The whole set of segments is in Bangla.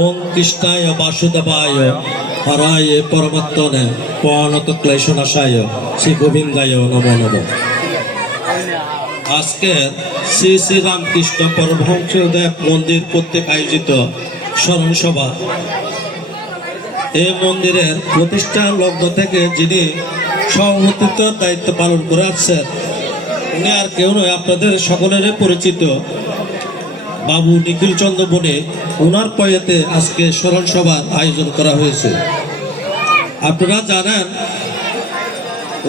ওং কৃষ্ণায় বাসুদেবায় হরায় পরমাত্মনে পরনত ক্লেশনাশায় শ্রী গোবিন্দায় নমো নমঃ। আজকে শ্রী শ্রী রামকৃষ্ণ পরমহংসদেব মন্দির কর্তৃক আয়োজিত স্মরণ সভা, এই মন্দিরের প্রতিষ্ঠান লগ্ন থেকে যিনি সভাপতিত্বের দায়িত্ব পালন করে আসছেন, উনি আর কেউ নয়, আপনাদের সকলেরই পরিচিত বাবু নিখিল চন্দ্র বণিক। ওনার পয়েতে আজকে স্মরণ সভার আয়োজন করা হয়েছে। আপনারা জানেন,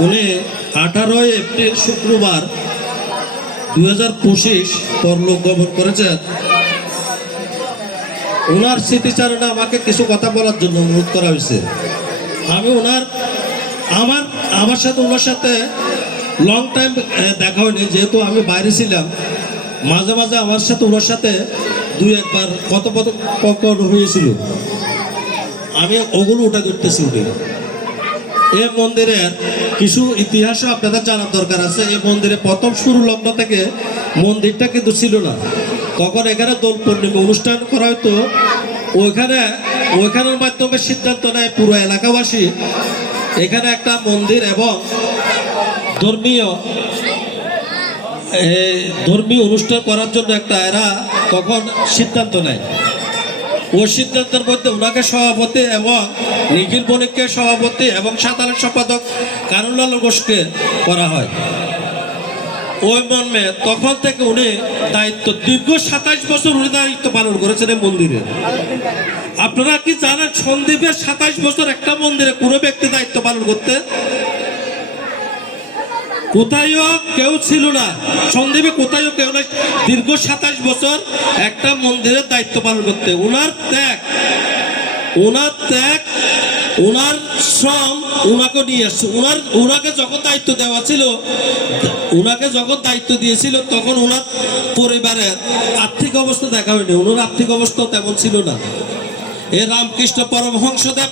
উনি 18 এপ্রিল শুক্রবার 2025 পরলোক গমন করেছেন। ওনার স্মৃতিচারণে আমাকে কিছু কথা বলার জন্য অনুরোধ করা হয়েছে। আমি আমার সাথে ওনার সাথে লং টাইম দেখা হয়নি, যেহেতু আমি বাইরে ছিলাম। মাঝে মাঝে আমার সাথে ওনার সাথে দুই একবার কথোপকথন হয়েছিল। আমি ওগুলো উঠে ধরতেছি। এই মন্দিরের কিছু ইতিহাসও আপনাদের জানার দরকার আছে। এই মন্দিরে প্রথম শুরু লগ্ন থেকে মন্দিরটা কিন্তু ছিল না। তখন এখানে দোল পূর্ণিমা অনুষ্ঠান করা হতো। ওইখানের মাধ্যমে সিদ্ধান্ত নেয় পুরো এলাকাবাসী এখানে একটা মন্দির এবং ধর্মীয় অনুষ্ঠান করার জন্য এরা তখন সিদ্ধান্ত নেয়। ওই সিদ্ধান্তের মধ্যে ওনাকে সভাপতি এবং নিখিল বণিককে সভাপতি এবং সাধারণ সম্পাদক কারুলাল ঘোষকে করা হয়। ওই মর্মে তখন থেকে উনি দায়িত্ব দীর্ঘ 27 বছর উনি দায়িত্ব পালন করেছেন এই মন্দিরে। আপনারা কি জানেন, সন্দ্বীপে 27 বছর একটা মন্দিরে কোনো ব্যক্তি দায়িত্ব পালন করতে কোথায়ও কেউ ছিল না। সন্দ্বীপে কোথায়ও কেউ নাই দীর্ঘ 27 বছর একটা মন্দিরের দায়িত্ব পালন করতে। ওনার ত্যাগ, ওনার শ্রম ওনাকে নিয়ে আসছে। ওনাকে যখন দায়িত্ব দেওয়া ছিল, ওনাকে যখন দায়িত্ব দিয়েছিল, তখন ওনার পরিবারের আর্থিক অবস্থা দেখা হয়নি। ওনার আর্থিক অবস্থা তেমন ছিল না। এ রামকৃষ্ণ পরমহংসদেব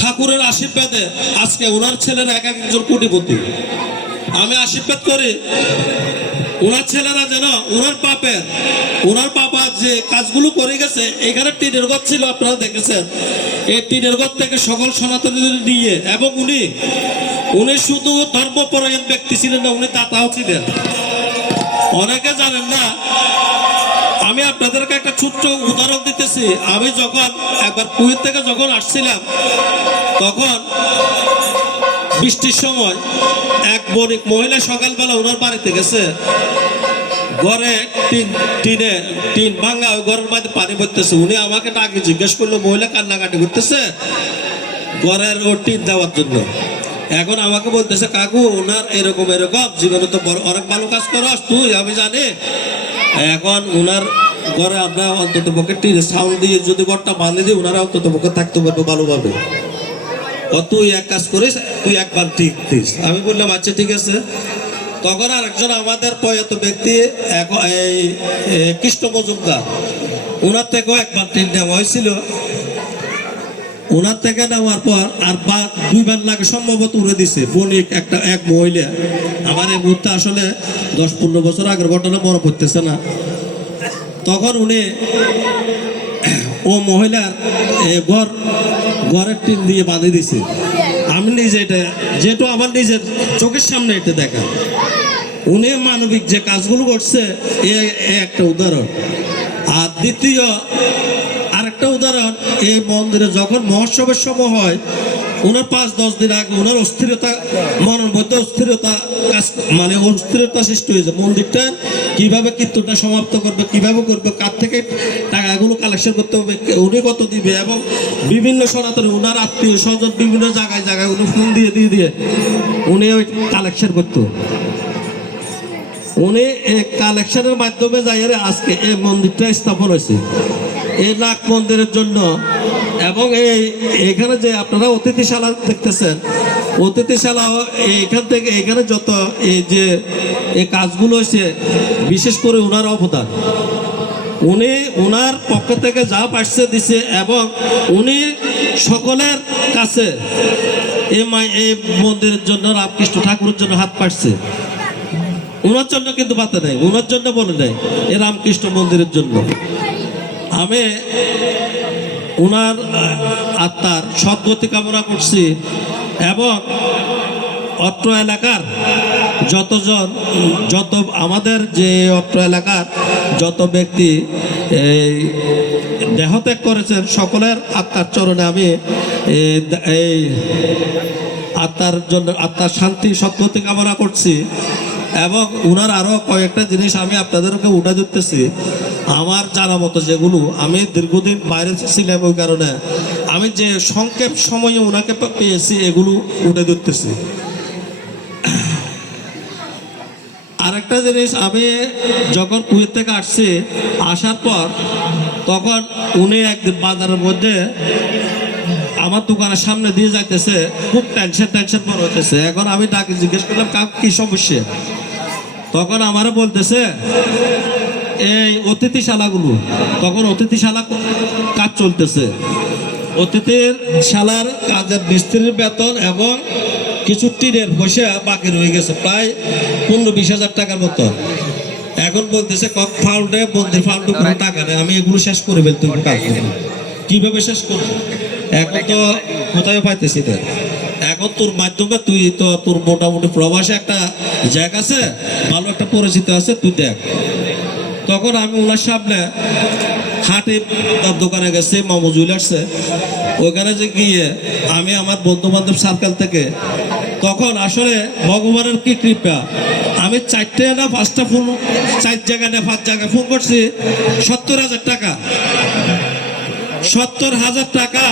ঠাকুরের আশীর্বাদে আজকে ওনার ছেলেরা এক একজন কোটিপতি। আমি আশীর্বাদ করি ওনার ছেলেরা যেন ওনার বাবা যে কাজগুলো করে গেছে। এখানে টিনের ঘর ছিল, আপনারা দেখেছেন। এই টিনের ঘর থেকে সকল সনাতনীদের নিয়ে, এবং উনি শুধু ধর্মপরায়ণ ব্যক্তি ছিলেন না, উনি দাতাও ছিলেন। অনেকে জানেন না। আমি আপনাদেরকে একটা ছোট্ট উদাহরণ দিতেছি। আমি যখন একবার কুয়েত থেকে যখন আসছিলাম, তখন বৃষ্টির সময় এক বণিক মহিলা সকালবেলা ওনার বাড়িতে গেছে। ঘরে টিন ভাঙা, ওই ঘরের মধ্যে পানি পড়তেছে। উনি আমাকে ডাকে জিজ্ঞেস করলো, মহিলা কান্নাকাটি করতেছে ঘরের ও টিন দেওয়ার জন্য। এখন আমাকে বলতেছে, কাকু ওনার এরকম জীবনে তো অনেক ভালো কাজ করস তুই, আমি জানি। এখন ওনার ঘরে আমরা অন্তত পক্ষে টিনের সাউন্ড দিয়ে যদি ঘরটা বাঁধে দিই, ওনারা অন্তত পক্ষে থাকতে পারবে ভালোভাবে। তুই এক কাজ করিস, তুই একবার ঠিক দিস। আমি বললাম আচ্ছা ঠিক আছে। তখন আরেকজন আমাদের প্রয়াত ব্যক্তি এই কৃষ্ণ মজুমদার, ওনার থেকেও একবার টিন নেওয়া হয়েছিল। ওনার থেকে নেওয়ার পর আর 2 বার লাগে সম্ভবত উড়ে দিছে বণিক এক মহিলা। আমার এই মুহূর্তে আসলে 10-15 বছর আগের ঘটনা মনে পড়তেছে না। তখন উনি ও মহিলার ঘরের টিন দিয়ে বাঁধে দিছে। আমি নিজে এটা, যেহেতু আমার নিজের চোখের সামনে এটা দেখা, উনি মানবিক যে কাজগুলো করছে এ একটা উদাহরণ। আর দ্বিতীয় আরেকটা উদাহরণ, এই মন্দিরে যখন মহোৎসবের সময় হয়, ওনার 5-10 দিন আগে ওনার মনের মধ্যে অস্থিরতা সৃষ্টি হয়েছে। মন্দিরটা কিভাবে কীর্তনটা সমাপ্ত করবে, কিভাবে করবে, কার থেকে টাকাগুলো কালেকশন করতে হবে, উনি কত দিবে, এবং বিভিন্ন সনাতনী ওনার আত্মীয় স্বজন বিভিন্ন জায়গায় উনি ফোন দিয়ে উনি ওই কালেকশন করতো। উনি এই কালেকশনের মাধ্যমে যাই আজকে এই মন্দিরটা স্থাপন হয়েছে এই নাগ মন্দিরের জন্য। এবং এখানে যে আপনারা অতিথিশালা দেখতেছেন, অতিথিশালা এখানে যত এই কাজগুলো হয়েছে, বিশেষ করে ওনার অবদান। উনি ওনার পক্ষ থেকে যা পারছে দিছে, এবং উনি সকলের কাছে এই মন্দিরের জন্য, রামকৃষ্ণ ঠাকুরের জন্য হাত পাড়ছে। ওনার জন্য কিন্তু পাতে নাই, ওনার জন্য বলে নাই, এই রামকৃষ্ণ মন্দিরের জন্য। আমি ওনার আত্মার সদ্গতি কামনা করছি এবং অত্র এলাকার যত আমাদের যে অত্র এলাকার যত ব্যক্তি এই দেহত্যাগ করেছেন সকলের আত্মার চরণে আমি এই আত্মার জন্য আত্মার শান্তি সদ্গতি কামনা করছি। এবং উনার আরও কয়েকটা জিনিস আমি আপনাদেরকে উঠে দিতেছি, আমার জানা মতো যেগুলো আমি দীর্ঘদিন বাইরে ছিলাম, ওই কারণে আমি যে সংক্ষেপ সময়ে ওনাকে পেয়েছি এগুলো উঠে দিতেছি। আরেকটা জিনিস, আমি যখন কুয়েত থেকে আসছি, আসার পর তখন উনি একদিন বাজারের মধ্যে আমার দোকানের সামনে দিয়ে যাইতেছে, খুব টেনশন বড় হইতেছে। এখন আমি ডাকে জিজ্ঞেস করলাম কি সমস্যা, তখন আমারও বলতেছে এই অতিথিশালাগুলো, তখন অতিথিশালা কাজ চলতেছে, অতিথিশালার কাজের মিস্ত্রির বেতন এবং কিছু টিনের পয়সা বাকি রয়ে গেছে প্রায় 15-20 হাজার টাকার মতো। এখন বলতেছে ফাউন্ডে মন্দির ফাউন্ডে কোনো টাকা নেই, আমি এগুলো শেষ করে ফেলতে কাজ করবো, কিভাবে শেষ করবো, এখন তো কোথায় পাইতেছি না। এখন তোর মাধ্যমে তুই তো তোর মোটামুটি প্রবাসে একটা জায়গা আছে, ভালো একটা পরিচিত আছে, তুই দেখ। তখন আমি ওনার সামনে হাটে তার দোকানে গেছি, মামু জুয়েলার্সে, ওইখানে যে গিয়ে আমি আমার বন্ধু বান্ধব সার্কেল থেকে, তখন আসলে ভগবানের কি কৃপা, আমি 4টে না 5টা ফোন, 4 জায়গায় না 5 জায়গায় ফোন করছি, 70,000 টাকা, 70,000 টাকা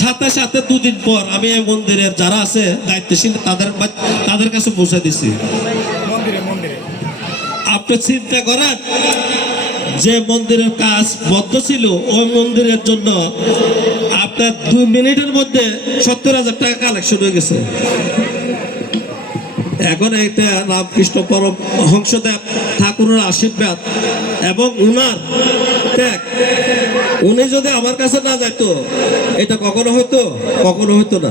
সাথে সাথে 2 দিন পর আমি এই মন্দিরের যারা আছে দায়িত্বশীল তাদের কাছে পৌঁছে দিছি। আপনি চিন্তা করেন, যে মন্দিরের কাজ বন্ধ ছিল ওই মন্দিরের জন্য আপনার 2 মিনিটের মধ্যে 70,000 টাকা কালেকশন হয়ে গেছে। এখন এটা রামকৃষ্ণ পরমহংসদেব ঠাকুরের আশীর্বাদ এবং উনার ত্যাগ। উনি যদি আমার কাছে না যাইতো এটা কখনো হইতো না।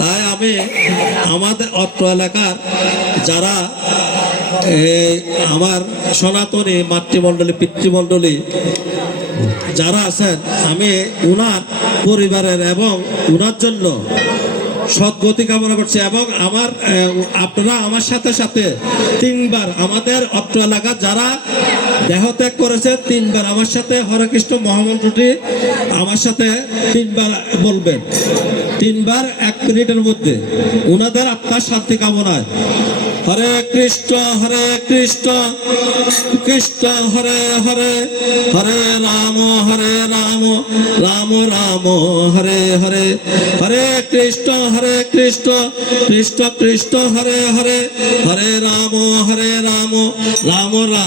তাই আমি আমাদের অত্র এলাকার যারা আমার সনাতনী মাতৃমণ্ডলী পিতৃমণ্ডলী যারা আছেন, আমি উনার পরিবারের এবং উনার জন্য সদ্গতি কামনা করছি। এবং আপনারা আমার সাথে সাথে 3বার আমাদের অত্র এলাকা যারা দেহত্যাগ করেছে 3বার আমার সাথে হরে কৃষ্ণ মহামন্ত্রটি আমার সাথে 3বার বলবেন, 3বার 1 মিনিটের মধ্যে উনাদের আত্মার শান্তি কামনায়। হরে কৃষ্ণ কৃষ্ণ হরে হরে, হরে রাম রাম রাম হরে হরে, হরে কৃষ্ণ কৃষ্ণ কৃষ্ণ হরে হরে, হরে রাম রাম রাম।